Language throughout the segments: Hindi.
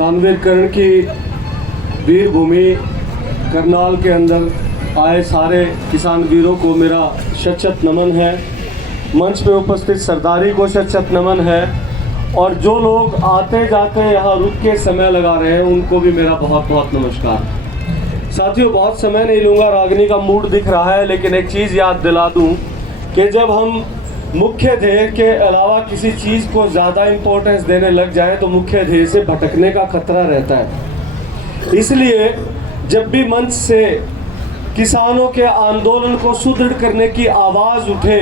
दानवीरकरण की वीर भूमि करनाल के अंदर आए सारे किसान वीरों को मेरा शत-शत नमन है। मंच पे उपस्थित सरदारी को शत-शत नमन है और जो लोग आते जाते यहाँ रुक के समय लगा रहे हैं उनको भी मेरा बहुत बहुत नमस्कार। साथियों, बहुत समय नहीं लूँगा, रागनी का मूड दिख रहा है, लेकिन एक चीज़ याद दिला दूँ कि जब हम मुख्य ध्येय के अलावा किसी चीज़ को ज़्यादा इम्पोर्टेंस देने लग जाए तो मुख्य ध्येय से भटकने का खतरा रहता है। इसलिए जब भी मंच से किसानों के आंदोलन को सुदृढ़ करने की आवाज़ उठे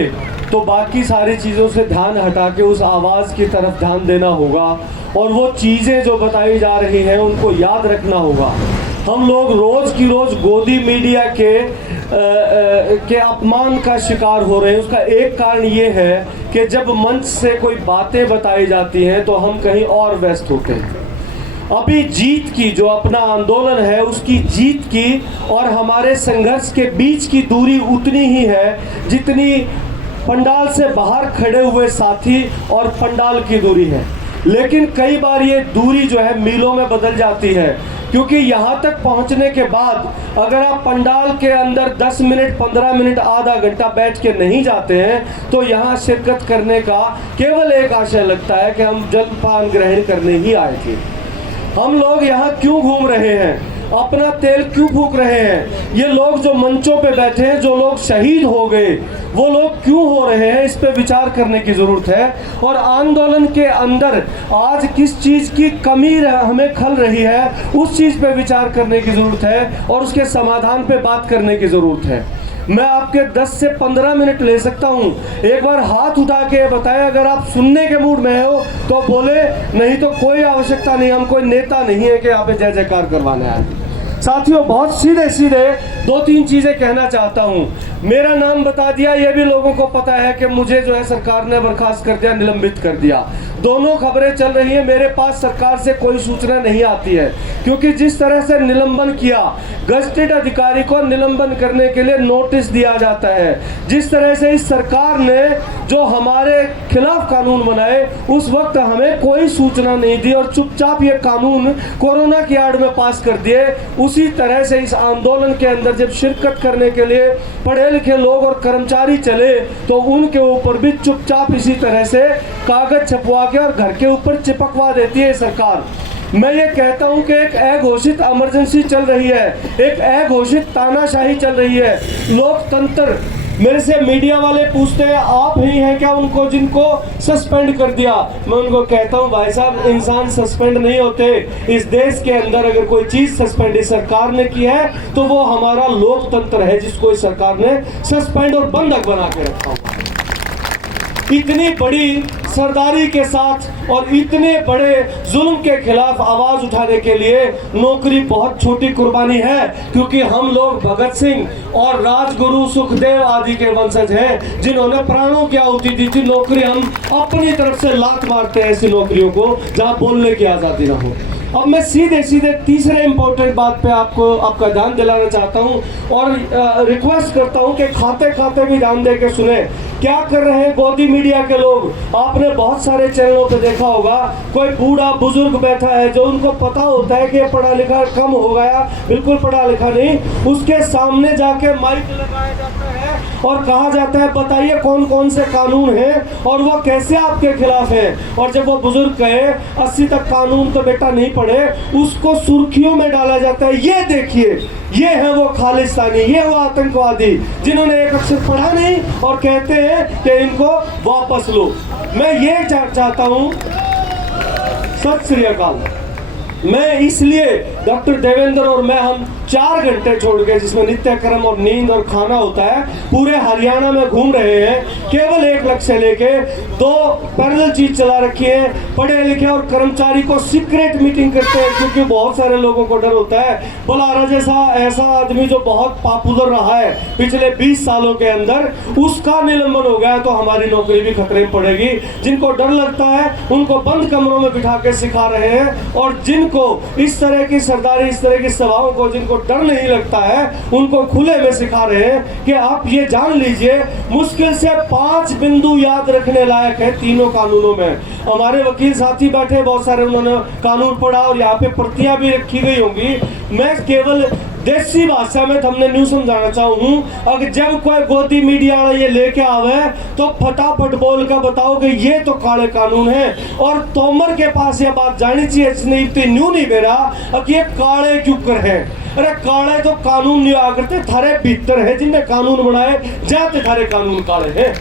तो बाकी सारी चीज़ों से ध्यान हटा के उस आवाज़ की तरफ ध्यान देना होगा और वो चीज़ें जो बताई जा रही हैं उनको याद रखना होगा। हम लोग रोज़ की रोज़ गोदी मीडिया के अपमान का शिकार हो रहे हैं। उसका एक कारण ये है कि जब मंच से कोई बातें बताई जाती हैं तो हम कहीं और व्यस्त होते हैं। अभी जीत की जो अपना आंदोलन है उसकी जीत की और हमारे संघर्ष के बीच की दूरी उतनी ही है जितनी पंडाल से बाहर खड़े हुए साथी और पंडाल की दूरी है। लेकिन कई बार ये दूरी जो है मीलों में बदल जाती है, क्योंकि यहाँ तक पहुँचने के बाद अगर आप पंडाल के अंदर 10 मिनट 15 मिनट आधा घंटा बैठ के नहीं जाते हैं तो यहाँ शिरकत करने का केवल एक आशय लगता है कि हम जलपान ग्रहण करने ही आए थे। हम लोग यहाँ क्यों घूम रहे हैं, अपना तेल क्यों फूक रहे हैं, ये लोग जो मंचों पे बैठे हैं, जो लोग शहीद हो गए, वो लोग क्यों हो रहे हैं, इस पे विचार करने की ज़रूरत है। और आंदोलन के अंदर आज किस चीज़ की कमी हमें खल रही है उस चीज़ पे विचार करने की ज़रूरत है और उसके समाधान पे बात करने की ज़रूरत है। मैं आपके 10 से 15 मिनट ले सकता हूं। एक बार हाथ उठा के बताएं अगर आप सुनने के मूड में हो तो बोले, नहीं तो कोई आवश्यकता नहीं, हम कोई नेता नहीं है कि यहाँ पे जय जयकार करवाना है। साथियों, बहुत सीधे सीधे 2-3 चीज़ें कहना चाहता हूँ। मेरा नाम बता दिया, ये भी लोगों को पता है कि मुझे जो है सरकार ने बर्खास्त कर दिया, निलंबित कर दिया। दोनों खबरें चल रही हैं। मेरे पास सरकार से कोई सूचना नहीं आती है, क्योंकि जिस तरह से निलंबन किया, गजटेड अधिकारी को निलंबन करने के लिए नोटिस दिया जाता है, जिस तरह से इस सरकार ने जो हमारे खिलाफ कानून बनाए उस वक्त हमें कोई सूचना नहीं दी और चुपचाप ये कानून कोरोना की आड़ में पास कर दिए। उसी तरह से इस आंदोलन के अंदर जब शिरकत करने के लिए पढ़े लिखे लोग और कर्मचारी चले तो उनके ऊपर भी चुपचाप इसी तरह से कागज छपवा के और घर के ऊपर चिपकवा देती है सरकार। मैं ये कहता हूँ कि एक अघोषित इमरजेंसी चल रही है, एक अघोषित तानाशाही चल रही है। लोकतंत्र, मेरे से मीडिया वाले पूछते हैं आप ही हैं क्या उनको जिनको सस्पेंड कर दिया। मैं उनको कहता हूं भाई साहब, इंसान सस्पेंड नहीं होते। इस देश के अंदर अगर कोई चीज सस्पेंड इस सरकार ने की है तो वो हमारा लोकतंत्र है, जिसको इस सरकार ने सस्पेंड और बंधक बना के रखा हुआ। इतनी बड़ी सरदारी के साथ और इतने बड़े जुल्म के खिलाफ आवाज उठाने के लिए नौकरी बहुत छोटी कुर्बानी है, क्योंकि हम लोग भगत सिंह और राजगुरु सुखदेव आदि के वंशज हैं जिन्होंने प्राणों की आहुति दी थी। नौकरी हम अपनी तरफ से लात मारते हैं ऐसी नौकरियों को जहां बोलने की आजादी ना हो। अब मैं सीधे सीधे तीसरे इंपॉर्टेंट बात पे आपका ध्यान दिलाना चाहता हूं और रिक्वेस्ट करता हूं कि खाते खाते भी ध्यान दे के सुने। क्या कर रहे हैं गोदी मीडिया के लोग? आपने बहुत सारे चैनलों पे देखा होगा, कोई बूढ़ा बुजुर्ग बैठा है जो उनको पता होता है कि पढ़ा लिखा कम हो गया, बिल्कुल पढ़ा लिखा नहीं, उसके सामने जाके माइक लगाया जाता है और कहा जाता है बताइए कौन कौन से कानून हैं और वो कैसे आपके खिलाफ हैं। और जब वो बुजुर्ग कहे 80 तक कानून तो बेटा नहीं पढ़े, उसको सुर्खियों में डाला जाता है। ये देखिए, ये है वो खालिस्तानी, ये वो आतंकवादी जिन्होंने एक अक्षर पढ़ा नहीं और कहते हैं कि इनको वापस लो। मैं ये चाहता हूं, सत श्री अकाल। मैं इसलिए डॉक्टर देवेंद्र और मैं हम 4 घंटे छोड़ के, जिसमें नित्यक्रम और नींद और खाना होता है, पूरे हरियाणा में घूम रहे हैं केवल एक लक्ष्य लेके। 2 पैरेलल चीज चला रखी है, पढ़े लिखे और कर्मचारी को सीक्रेट मीटिंग करते हैं, क्योंकि बहुत सारे लोगों को डर होता है बलारा जैसा ऐसा आदमी जो बहुत पॉपुलर रहा है पिछले 20 सालों के अंदर, उसका निलंबन हो गया तो हमारी नौकरी भी खतरे में पड़ेगी। जिनको डर लगता है उनको बंद कमरों में बिठा के सिखा रहे हैं और जिनको इस तरह की सरदारी इस तरह की सभाओं को, जिनको डर नहीं लगता है, उनको खुले में सिखा रहे हैं कि आप ये जान लीजिए मुश्किल से 5 बिंदु याद रखने लायक है तीनों कानूनों में। हमारे वकील साथी बैठे बहुत सारे, उन्होंने कानून पढ़ा और यहाँ पे प्रतियां भी रखी गई होंगी। मैं केवल देसी भाषा में हमने न्यू समझाना चाहूँ, अगर जब कोई गोदी मीडिया वाला ये लेके आवे तो फटाफट बोल कर बताओ कि ये तो काले कानून है। और तोमर के पास ये बात जानी चाहिए, इसने इतनी न्यू नहीं मेरा कि ये काले क्यों कर है। अरे काले तो कानून नहीं आ करते, थारे भीतर है जिनने कानून बनाए, जाते थारे कानून काले हैं।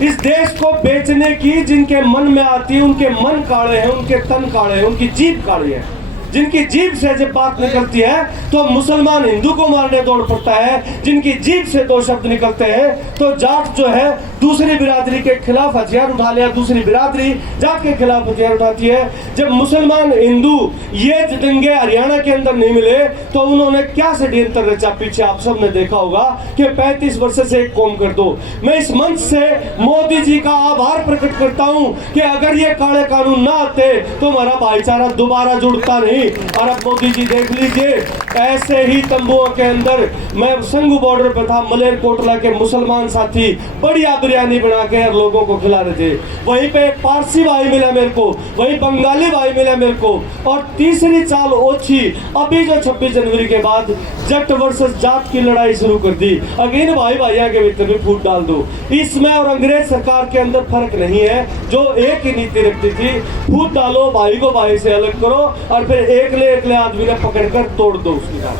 इस देश को बेचने की जिनके मन में आती है, उनके मन काले हैं, उनके तन काले हैं, उनकी जीभ काली है। जिनकी जीभ से जब बात निकलती है तो मुसलमान हिंदू को मारने दौड़ पड़ता है, जिनकी जीभ से 2 शब्द निकलते हैं तो जाट जो है दूसरी बिरादरी के खिलाफ हथियार उठा लिया, दूसरी बिरादरी जाट के खिलाफ हथियार उठाती है। जब मुसलमान हिंदू ये दंगे हरियाणा के अंदर नहीं मिले तो उन्होंने क्या षड्यंत्र रचा पीछे, आप सब ने देखा होगा कि 35 वर्ष से एक कौम कर दो। मैं इस मंच से मोदी जी का आभार प्रकट करता हूं कि अगर ये काले कानून ना आते तो हमारा भाईचारा दोबारा जुड़ता नहीं। और अब मोदी जी देख लीजिए, ऐसे ही तंबुओं के अंदर मैं संगू बॉर्डर पर था, मलेरकोटला के मुसलमान साथी बढ़िया बिरयानी बना के लोगों को खिला रहे थे। वहीं पे एक पारसी भाई मिला मेरे को, वहीं बंगाली भाई मिला मेरे को, और तीसरी चाल ओछी अभी जो 26 जनवरी के बाद जट वर्सेस जाट की लड़ाई शुरू कर दी। अगेन भाई भाइयों के भीतर भी फूट डाल दो। इसमें और अंग्रेज सरकार के अंदर फर्क नहीं है, जो एक ही नीति रखती थी, फूट डालो, भाई को भाई से अलग करो और फिर एकले आदमी ने पकड़कर तोड़ दो उसकी बात।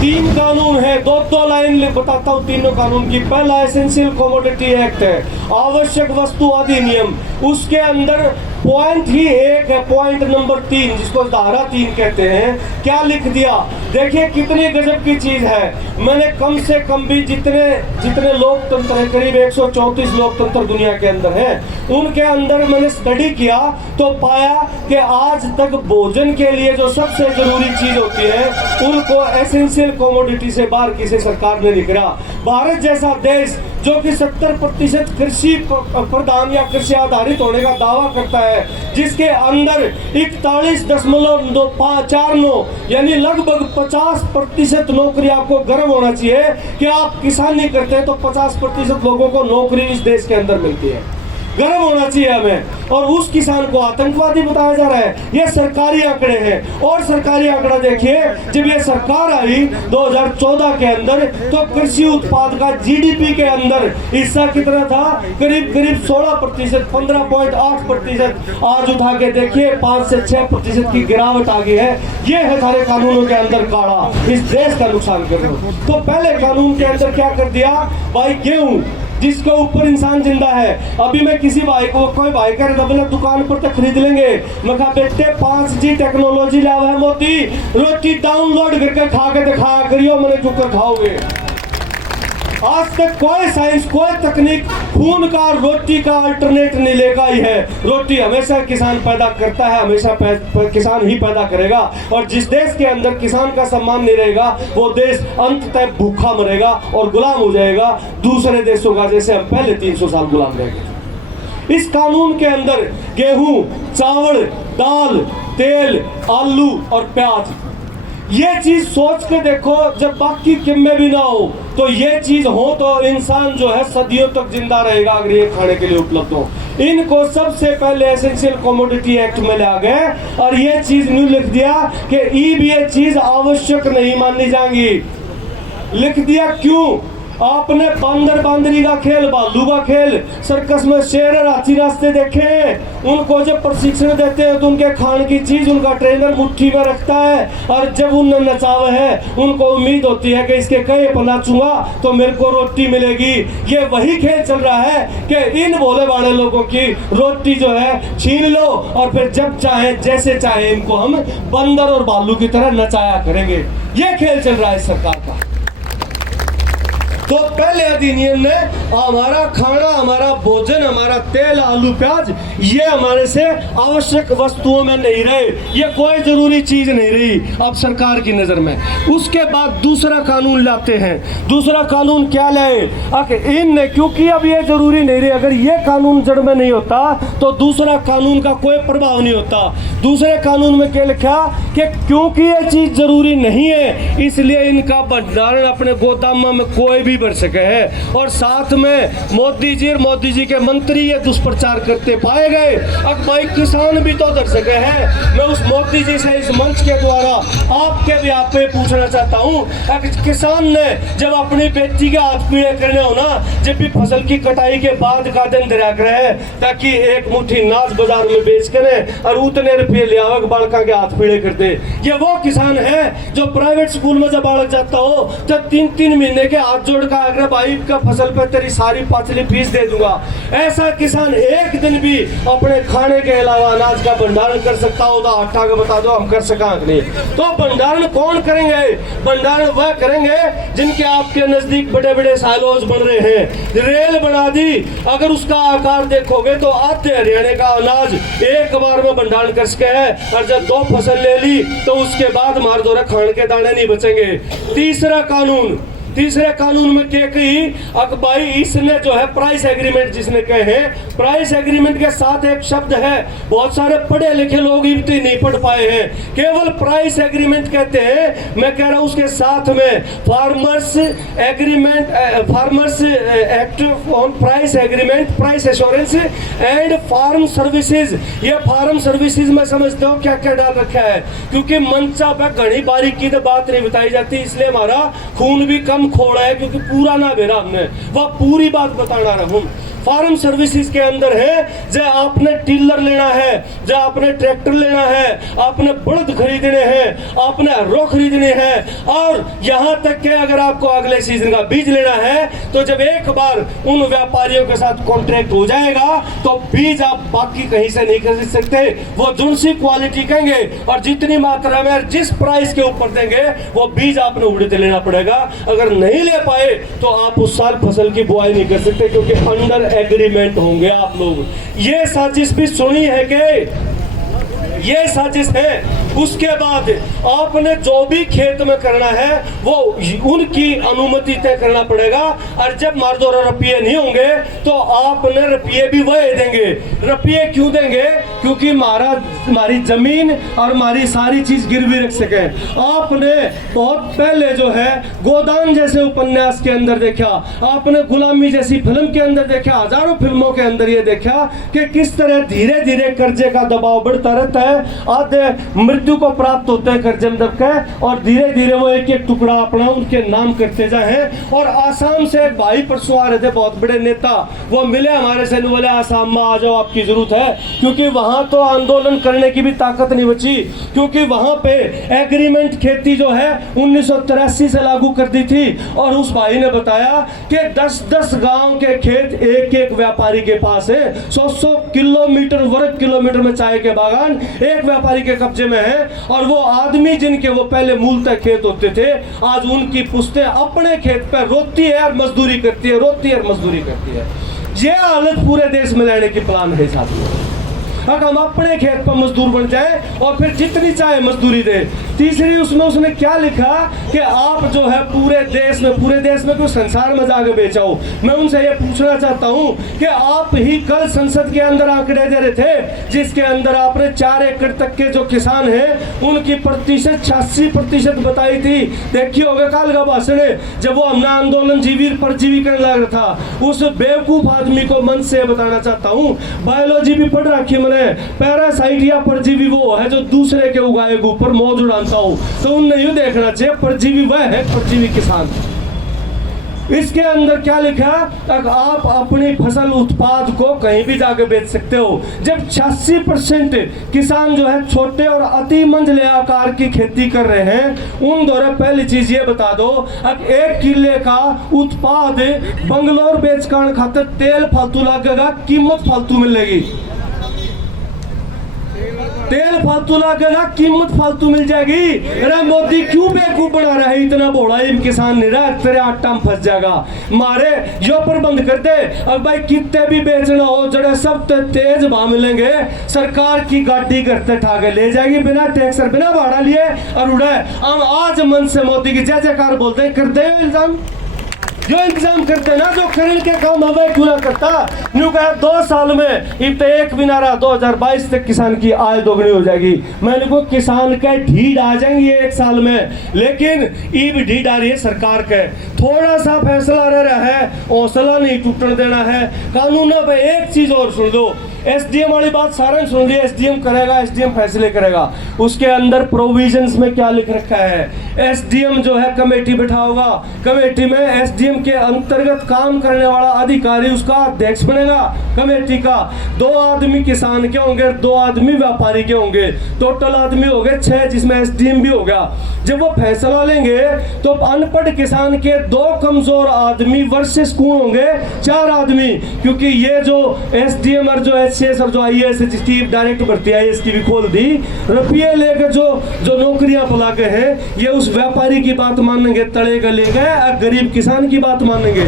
3 कानून है, 2 लाइन बताता हूँ तीनों कानून की। पहला एसेंशियल कमोडिटी एक्ट है, आवश्यक वस्तु अधिनियम, उसके अंदर पॉइंट ही एक है, पॉइंट नंबर 3, जिसको धारा 3 कहते हैं। क्या लिख दिया, देखिए कितनी गजब की चीज है। मैंने कम से कम भी जितने लोकतंत्र है, करीब 134 लोकतंत्र दुनिया के अंदर है, उनके अंदर मैंने स्टडी किया तो पाया कि आज तक भोजन के लिए जो सबसे जरूरी चीज होती है उनको एसेंशियल कमोडिटी से बाहर किसी सरकार ने नहीं करा। भारत जैसा देश जो कि 70% कृषि प्रधान या कृषि आधारित होने का दावा करता है, जिसके अंदर 41.49 यानी लगभग 50% नौकरी, आपको गर्व होना चाहिए कि आप किसानी करते हैं तो 50% लोगों को नौकरी इस देश के अंदर मिलती है, गर्व होना चाहिए हमें। और उस किसान को आतंकवादी बताया जा रहा है, ये सरकारी आंकड़े हैं। और सरकारी आंकड़ा देखिए, जब ये सरकार आई 2014 के अंदर तो कृषि उत्पाद का जीडीपी के अंदर हिस्सा कितना था, करीब 16%, 15.8%। आज उठा के देखिए 5 से 6% की गिरावट आ गई है। ये है सारे कानूनों के अंदर काला, इस देश का नुकसान कर रहे हो। तो पहले कानून के अंदर क्या कर दिया भाई, गेहूं जिसके ऊपर इंसान जिंदा है। अभी मैं किसी भाई को, कोई भाई कह रहा था दुकान पर तो खरीद लेंगे, मैं कहा बेटे 5G टेक्नोलॉजी लाया है मोदी, रोटी डाउनलोड करके खा के दिखाया करियो, मैंने चुकर खाओगे। आज तक कोई साइंस, कोई तकनीक खून का रोटी का अल्टरनेट नहीं लेगा ही है। रोटी हमेशा किसान पैदा करता है, हमेशा किसान ही पैदा करेगा। और जिस देश के अंदर किसान का सम्मान नहीं रहेगा वो देश अंततः भूखा मरेगा और गुलाम हो जाएगा दूसरे देशों का, जैसे हम पहले 300 साल गुलाम रह गए। इस कानून के अंदर गेहूं, चावल, दाल, तेल, आलू और प्याज, ये चीज सोच के देखो, जब बाकी कीमतें भी ना हो तो ये चीज हो तो इंसान जो है सदियों तक जिंदा रहेगा अगर ये खाने के लिए उपलब्ध हो। इनको सबसे पहले एसेंशियल कमोडिटी एक्ट में ला गए और ये चीज न्यू लिख दिया कि ये चीज आवश्यक नहीं मानी जाएंगी। लिख दिया क्यों? आपने बंदर बांदरी का खेल, भालू का खेल, सर्कस में शेर और हाथी रास्ते देखे, उनको जब प्रशिक्षण देते हैं तो उनके खाने की चीज उनका ट्रेनर मुट्ठी में रखता है और जब उन्हें नचावे है उनको उम्मीद होती है कि इसके कई पर नाचूंगा तो मेरे को रोटी मिलेगी। ये वही खेल चल रहा है कि इन भोले भाले लोगों की रोटी जो है छीन लो और फिर जब चाहे जैसे चाहे इनको हम बंदर और भालू की तरह नचाया करेंगे। ये खेल चल रहा है सरकार का। तो पहले अधिनियम ने हमारा खाना, हमारा भोजन, हमारा तेल, आलू, प्याज ये हमारे से आवश्यक वस्तुओं में नहीं रहे, ये कोई जरूरी चीज नहीं रही अब सरकार की नजर में। उसके बाद दूसरा कानून लाते हैं। दूसरा कानून क्या लाए? इन क्योंकि अब ये जरूरी नहीं रही, अगर ये कानून जड़ में नहीं होता तो दूसरा कानून का कोई प्रभाव नहीं होता। दूसरे कानून में क्या लिखा कि क्योंकि ये चीज जरूरी नहीं है इसलिए इनका भंडारण अपने गोदामों में कोई भी भर सके है। और साथ में मोदी जी और मोदी जी के मंत्री ये दुष्प्रचार करते पाए गए। अब भाई किसान भी तो डर सके हैं। मैं उस मोदी जी से इस मंच के द्वारा आपके भी आप पे पूछना चाहता हूँ, किसान ने जब अपनी बेटी के हाथ पीड़े करने हो ना, जब भी फसल की कटाई के बाद का दिन दरिया रहे ताकि एक मुट्ठी नाज बाजार में बेच कर और उतने रुपये ले आवक बालका के हाथ पीड़े कर दे। ये वो किसान है जो प्राइवेट स्कूल में जब बालक जाता हो तो 3-3 महीने के हाथ जोड़ का अगर भाई का फसल पे तेरी सारी पाचली फीस दे दूंगा। ऐसा किसान एक दिन भी अपने खाने के अलावा अनाज का भंडारण कर सकता हो तो आटा का बता दो हम कर सका नहीं। तो भंडारण कौन करेंगे? भंडारण वह करेंगे जिनके आपके नजदीक बड़े बड़े साइलोज बन रहे हैं। रेल बना दी, अगर उसका आकार देखोगे तो आधे हरियाणा का अनाज एक बार में भंडारण कर सके है, और जब 2 फसल ले ली तो उसके बाद मार दो खाने के दाने नहीं बचेंगे। तीसरे कानून में क्या कही? अब भाई इसने जो है प्राइस एग्रीमेंट जिसने कहे हैं, प्राइस एग्रीमेंट के साथ एक शब्द है, बहुत सारे पढ़े लिखे लोग इतने नहीं पढ़ पाए हैं, केवल प्राइस एग्रीमेंट कहते हैं। मैं कह रहा हूं उसके साथ में farmers agreement, farmers act on price agreement, price assurance and farm services. ये फार्म सर्विसेज में समझते हो क्या क्या डाल रखा है, क्योंकि मंचा पे घनी बारीकी तो बात नहीं बताई जाती, इसलिए हमारा खून भी कम खोड़ा है क्योंकि पूरा ना बेरा हमने वह पूरी बात बताना रहूं। फार्म सर्विसेज के अंदर है जो आपने टिलर लेना है, जो आपने ट्रैक्टर लेना है, आपने बड़द खरीदने हैं, आपने हर्रो खरीदने हैं, और यहां तक कि अगर आपको अगले सीजन का बीज लेना है तो जब एक बार उन व्यापारियों के साथ कॉन्ट्रैक्ट हो जाएगा तो बीज आप बाकी कहीं से नहीं खरीद सकते। वो जो सी क्वालिटी कहेंगे और जितनी मात्रा में जिस प्राइस के ऊपर देंगे वो बीज आपने उड़ते लेना पड़ेगा। अगर नहीं ले पाए तो आप उस साल फसल की बुआई नहीं कर सकते क्योंकि अंडर एग्रीमेंट होंगे आप लोग। ये साजिश भी सुनी है कि ये साजिश है। उसके बाद आपने जो भी खेत में करना है वो उनकी अनुमति तय करना पड़ेगा, और जब मारदोरा रुपये नहीं होंगे तो आपने रुपये भी वही देंगे। रुपये क्यों देंगे? क्योंकि हमारी जमीन और हमारी सारी चीज गिरवी रख सके। आपने बहुत पहले जो है गोदान जैसे उपन्यास के अंदर देखा, आपने गुलामी जैसी फिल्म के अंदर देखा, हजारों फिल्मों के अंदर ये देखा कि किस तरह धीरे धीरे कर्जे का दबाव बढ़ता रहता है, आधे मृत्यु को प्राप्त होते हैं कर्जे में दबके, और धीरे धीरे वो एक एक टुकड़ा अपना उनके नाम करते जाए। और आसाम से एक भाई परसों आ रहे थे, बहुत बड़े नेता, वो मिले हमारे से, बोले आसाम में आ जाओ आपकी जरूरत है, क्योंकि वहां तो आंदोलन करने की भी ताकत नहीं बची, क्योंकि वहां पे एग्रीमेंट खेती जो है 1983 से लागू कर दी थी। और उस भाई ने बताया कि 10-10 गांव के खेत एक एक व्यापारी के पास है, 100-100 किलोमीटर वर्ग किलोमीटर में चाय के बागान एक व्यापारी के कब्जे में है। और वो आदमी जिनके वो पहले मूलतः खेत होते थे, आज उनकी पुश्तें अपने खेत पर रोती है और मजदूरी करती है, रोती है और मजदूरी करती है। ये हालत पूरे देश में लाने की प्लान है साथियों। अगर हम अपने खेत पर मजदूर बन जाए और फिर जितनी चाहे मजदूरी दे। तीसरी उसमें उसने क्या लिखा कि आप जो है पूरे देश में कोई संसार में जाकर बेचाओ। मैं उनसे ये पूछना चाहता हूँ कि आप ही कल संसद के अंदर आंकड़े दे रहे थे जिसके अंदर आपने 4 एकड़ तक के जो किसान हैं उनकी प्रतिशत 86% बताई थी। देखिए होगा काल का भाषण जब वो हमने आंदोलन जीवी परजीवी करने लग रहा था, उस बेवकूफ आदमी को मन से बताना चाहता हूँ, बायोलॉजी भी पढ़ रखी मैंने, पैरासाइट या परजीवी वो है जो दूसरे के उगाए ऊपर मौज उड़ाता हूं, तो उन्हें यूं देखना चाहिए परजीवी वह है परजीवी किसान। इसके अंदर क्या लिखा? आप अपनी फसल उत्पाद को कहीं भी जाके बेच सकते हो। जब 86% किसान जो है छोटे और अति मंझले आकार की खेती कर रहे हैं, उन दौरान पहली चीज ये बता दो, अब 1 किले का उत्पाद बंगलोर बेचकर खाते तेल फालतू लगेगा, कीमत फालतू मिलेगी। तेल फालतू लगेगा, कीमत फालतू मिल जाएगी। अरे मोदी क्यों बेवकूफ बना रहा है, इतना बोला किसान नहीं रहा, तेरे आटा में फंस जाएगा। मारे यो प्रबंध कर दे, अब भाई कितने भी बेचना हो जड़े सब तेज भाव मिलेंगे, सरकार की गाड़ी करते ठाके ले जाएगी बिना टैक्स और बिना भाड़ा लिए और उड़े। हम आज मन से मोदी की जय जयकार बोलते हैं, कर दे इल्जाम, जो इंतजाम करते ना, जो खरीद के काम हमें पूरा करता। न्यू कहा 2 साल में इब एक भी ना रहा, 2022 तक किसान की आय दोगुनी हो जाएगी। मैंने को किसान के ढीड आ जाएंगे 1 साल में, लेकिन ईब ढीड आ रही है सरकार के। थोड़ा सा फैसला रह रहा है, हौसला नहीं टूटने देना है। कानून पे एक चीज और सुन दो, एसडीएम वाली बात सारा सुन ली, एसडीएम करेगा, एसडीएम फैसले करेगा। उसके अंदर प्रोविजंस में क्या लिख रखा है, एसडीएम जो है कमेटी बिठाओगा, कमेटी में एसडीएम के अंतर्गत काम करने वाला अधिकारी उसका अध्यक्ष बनेगा कमेटी का। 2 आदमी किसान के होंगे, 2 आदमी व्यापारी के होंगे, टोटल आदमी हो गए 6, जिसमें एसडीएम भी हो गया। जब वो फैसला लेंगे तो अनपढ़ किसान के 2 कमजोर आदमी वर्सेस कौन होंगे, 4 आदमी, क्योंकि ये जो एसडीएम और जो एचसीएस और जो आईएएस चीफ डायरेक्ट भर्ती आईएएस की भी खोल दी, रुपये लेकर जो नौकरियां बुला के हैं, ये उस व्यापारी की बात मानेंगे, तले गले गए, गरीब किसान की बात मानेंगे।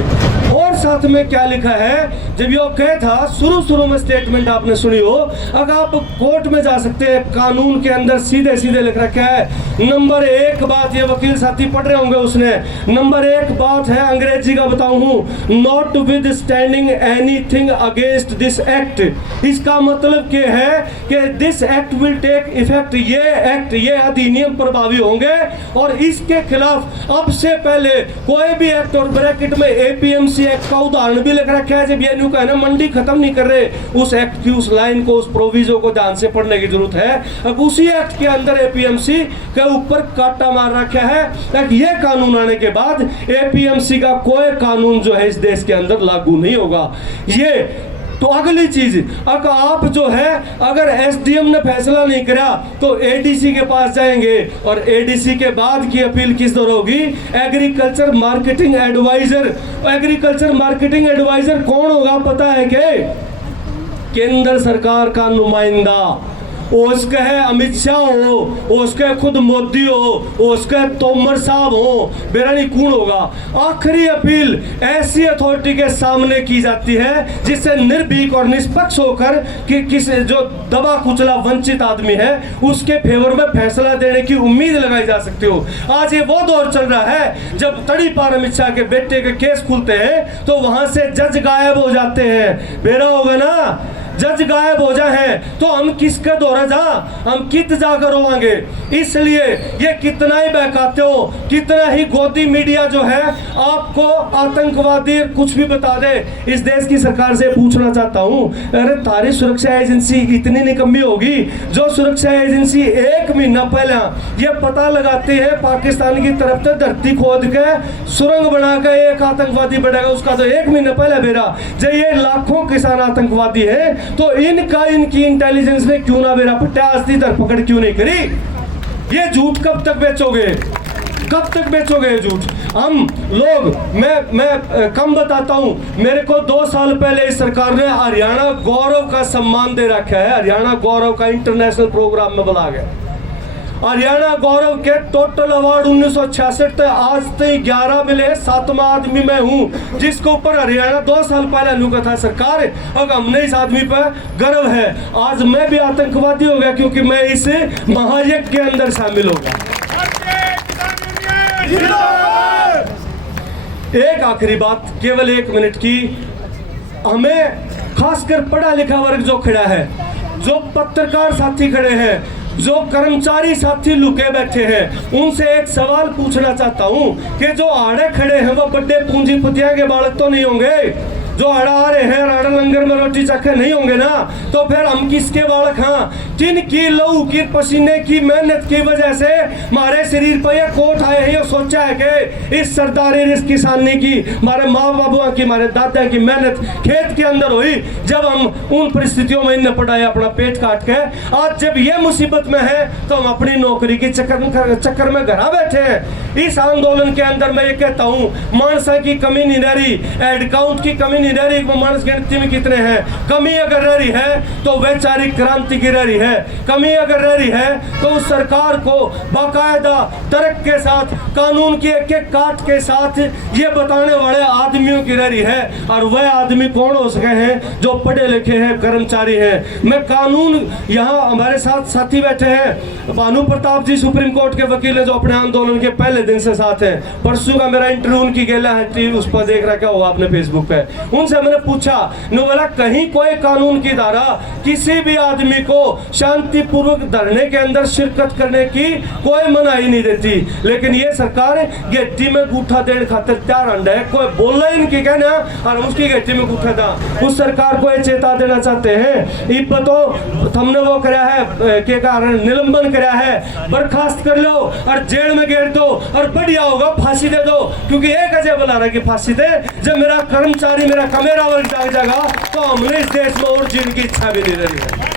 और साथ में क्या लिखा है, जब ये कहे था शुरू में स्टेटमेंट आपने सुनी हो, अगर आप कोर्ट में जा सकते हैं, कानून के अंदर सीधे सीधे लिख रखा है। नंबर 1 बात, ये वकील साथी पढ़ रहे होंगे उसने, नंबर 1 बात है, अंग्रेजी का बताऊं, notwithstanding anything against this act. इसका मतलब क्या है कि this act will take effect, ये एक्ट, ये अधिनियम प्रभावी होंगे और इसके खिलाफ अब से पहले कोई भी एक्ट, और ब्रैकेट में एपीएमसी एक्ट का उदाहरण भी लिख रखा है। जब ये न्यू कहना मंडी खत्म नहीं कर रहे, उस एक्ट की उस लाइन को, उस प्रोविजो को ध्यान से पढ़ने की जरूरत है। अब उसी एक्ट के अंदर एपीएमसी के ऊपर काटा मार रखा है ताकि ये कानून आने के बाद एपीएमसी का कोई कानून जो है इस देश के अंदर लागू नहीं होगा। ये तो अगली चीज, अगर आप जो है, अगर एसडीएम ने फैसला नहीं करा तो एडीसी के पास जाएंगे, और एडीसी के बाद की अपील किस दौर होगी, agriculture marketing adviser. Agriculture marketing adviser कौन होगा पता है क्या, केंद्र सरकार का नुमाइंदा। उसके है अमित शाह हो, उसके खुद मोदी हो, उसके तोमर साहब हो, बेरानी कौन होगा। आखिरी अपील ऐसी अथॉरिटी के सामने की जाती है जिससे निर्भीक और निष्पक्ष होकर कि किस जो दबा कुचला वंचित आदमी है उसके फेवर में फैसला देने की उम्मीद लगाई जा सकती हो। आज ये वो दौर चल रहा है जब तड़ी पार अमित शाह के बेटे के केस खुलते हैं तो वहां से जज गायब हो जाते हैं। बेरा होगा ना, जज गायब हो जाए तो हम किसके दौरा जा, हम कित जाकर रोवांगे। इसलिए ये कितना ही बहकाते हो, कितना ही गोदी मीडिया जो है आपको आतंकवादी कुछ भी बता दे, इस देश की सरकार से पूछना चाहता हूं, अरे तारी सुरक्षा एजेंसी इतनी निकम्मी होगी जो सुरक्षा एजेंसी 1 महीना पहले ये पता लगाती है पाकिस्तान की तरफ से धरती खोद के सुरंग बना के एक आतंकवादी बढ़ेगा, उसका तो 1 महीना पहले बेरा जब ये लाखों किसान आतंकवादी है तो इनकी इंटेलिजेंस ने क्यों ना मेरा पट्टी धरपकड़ क्यों नहीं करी। ये झूठ कब तक बेचोगे, कब तक बेचोगे झूठ। हम लोग, मैं कम बताता हूं, मेरे को 2 साल पहले इस सरकार ने हरियाणा गौरव का सम्मान दे रखा है, हरियाणा गौरव का इंटरनेशनल प्रोग्राम में बुला गया। हरियाणा गौरव के टोटल अवार्ड 1966 तक आज तक 11 मिले, 7वां आदमी मैं हूं जिसके ऊपर हरियाणा 2 साल पहले लुका था सरकार, और हमने इस आदमी पर गर्व है। आज मैं भी आतंकवादी हो गया क्योंकि मैं इस महायज्ञ के अंदर शामिल हो गया। एक आखिरी बात, केवल 1 मिनट की, हमें खासकर पढ़ा लिखा वर्ग जो खड़ा है, जो पत्रकार साथी खड़े हैं, जो कर्मचारी साथी लुके बैठे हैं, उनसे एक सवाल पूछना चाहता हूं कि जो आड़े खड़े हैं वो बड़े पूंजीपतियों के बालक तो नहीं होंगे, जो आड़ा आ रहे हैं राड़ा लंगर में रोटी चखे नहीं होंगे ना, तो फिर हम किसके बालक हैं, जिनकी लहू की पसीने की मेहनत की वजह से हमारे शरीर पर यह कोट आए हैं। सोचा है कि इस सरदारी, इस किसानी की, हमारे माँ बाबुआ की, हमारे दादा की मेहनत खेत के अंदर हुई, जब हम उन परिस्थितियों में इन्हें पढ़ाया अपना पेट काट के, आज जब ये मुसीबत में है तो हम अपनी नौकरी के चक्कर में घरा बैठे हैं। इस आंदोलन के अंदर मैं ये कहता हूँ, मानसा की कमी नहीं रह रही, हेड काउंट की कमी नहीं नहीं रह रही मानस गिनती में कितने हैं। कमी अगर रह रही है तो वैचारिक क्रांति की रह रही है। कमी अगर रह रही है तो उस सरकार को बाकायदा तर्क के साथ, कानून की एक एक काट के साथ ये बताने वाले आदमियों की रह रही है। और वह आदमी कौन हो सके हैं? जो पढ़े लिखे हैं, कर्मचारी हैं। मैं कानून, यहाँ हमारे साथ साथी बैठे हैं भानु प्रताप जी, सुप्रीम कोर्ट के वकील है, जो अपने आंदोलन के पहले दिन से साथ हैं। परसों का मेरा इंटरव्यू उनकी गेला है टीवी, उस पर देख रहा क्या होगा आपने फेसबुक पे। उनसे मैंने पूछा, नो बोला कहीं कोई कानून की धारा किसी भी आदमी को शांतिपूर्वक धरने के अंदर शिरकत करने की कोई मनाही नहीं देती, लेकिन ये सरकार गेट्टी में गूठा देने खातिर तैयार है। कोई बोल रहा इनकी कहना और हम उसकी गेट्टी में गूठा था। उस सरकार को ये चेता देना चाहते हैं, इस पर तो हमने वो कराया है के कारण निलंबन कराया है, बर्खास्त कर लो और जेल में घेर दो और बढ़िया होगा फांसी दे दो। क्योंकि एक अजय बुला रहा है कि फांसी दे, जब मेरा कर्मचारी, मेरा कमेरा वर्ग जाग जाएगा तो हमने इस देश में और जीने की इच्छा भी नहीं रही है।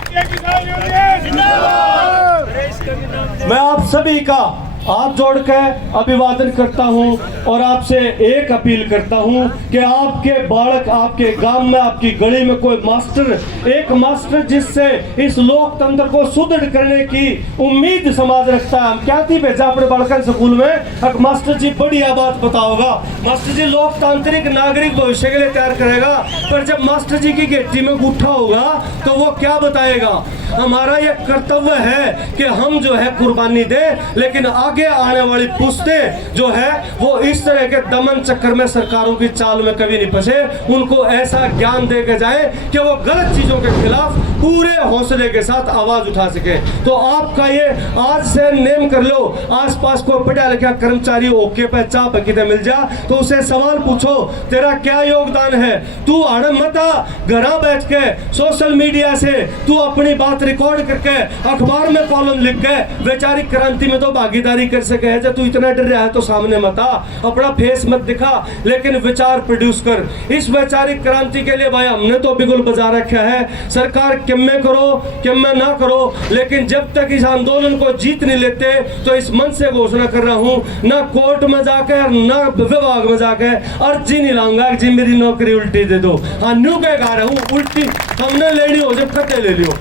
मैं आप सभी का हाथ जोड़ के अभिवादन करता हूं और आपसे एक अपील करता हूं कि आपके बालक, आपके गांव में, आपकी गली में कोई मास्टर, एक मास्टर जिससे इस लोकतंत्र को सुदृढ़ करने की उम्मीद समाज रखता है। हम क्या थी भेजा अपने बालकन स्कूल में, मास्टर जी बढ़िया बात बताओगा, मास्टर जी लोकतांत्रिक नागरिक भविष्य के लिए तैयार करेगा। पर जब मास्टर जी की गेट्टी में गूठा होगा तो वो क्या बताएगा? हमारा ये कर्तव्य है कि हम जो है कुर्बानी दें, लेकिन आगे आने वाली पुश्तें जो है वो इस तरह के दमन चक्कर में, सरकारों की चाल में कभी नहीं फंसे। उनको ऐसा ज्ञान दे के जाए कि वो गलत चीजों के खिलाफ पूरे हौसले के साथ आवाज उठा सके। तो आपका ये आज से नेम कर लो, आसपास को पढ़ा लिखा कर्मचारी ओके पे चाह पकीते मिल जा तो उसे सवाल पूछो, तेरा क्या योगदान है? तू आड़ मत आ, घरा बैठ के सोशल मीडिया से तू अपनी बात रिकॉर्ड करके अखबार में कॉलम लिख के वैचारिक क्रांति में तो भागीदारी कर सके है। जब तू इतना डर रहा है तो सामने मत आ, अपना फेस मत दिखा, लेकिन विचार प्रोड्यूस कर। इस वैचारिक क्रांति के लिए भाई हमने तो बिगुल बजा रखा है। सरकार किम्मे करो किम्मे ना करो, लेकिन जब तक इस आंदोलन को जीत नहीं लेते तो इस मन से घोषणा कर रहा हूं, ना कोर्ट में जाकर ना विभाग में जाकर अर्जी नहीं लाऊंगा जी मेरी नौकरी उल्टी दे दो। हाँ न्यू कह गा रहा हूं, उल्टी हमने लेनी हो जब कते ले लियो।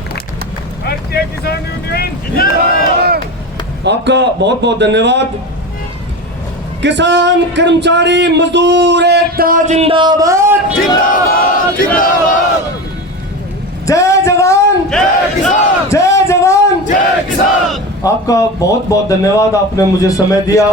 किसान यूनियन आपका बहुत बहुत धन्यवाद। किसान, कर्मचारी, मजदूर एकता जिंदाबाद, जिंदाबाद, जिंदाबाद। जय जवान, जय किसान, जय जवान, जय किसान। आपका बहुत बहुत धन्यवाद, आपने मुझे समय दिया।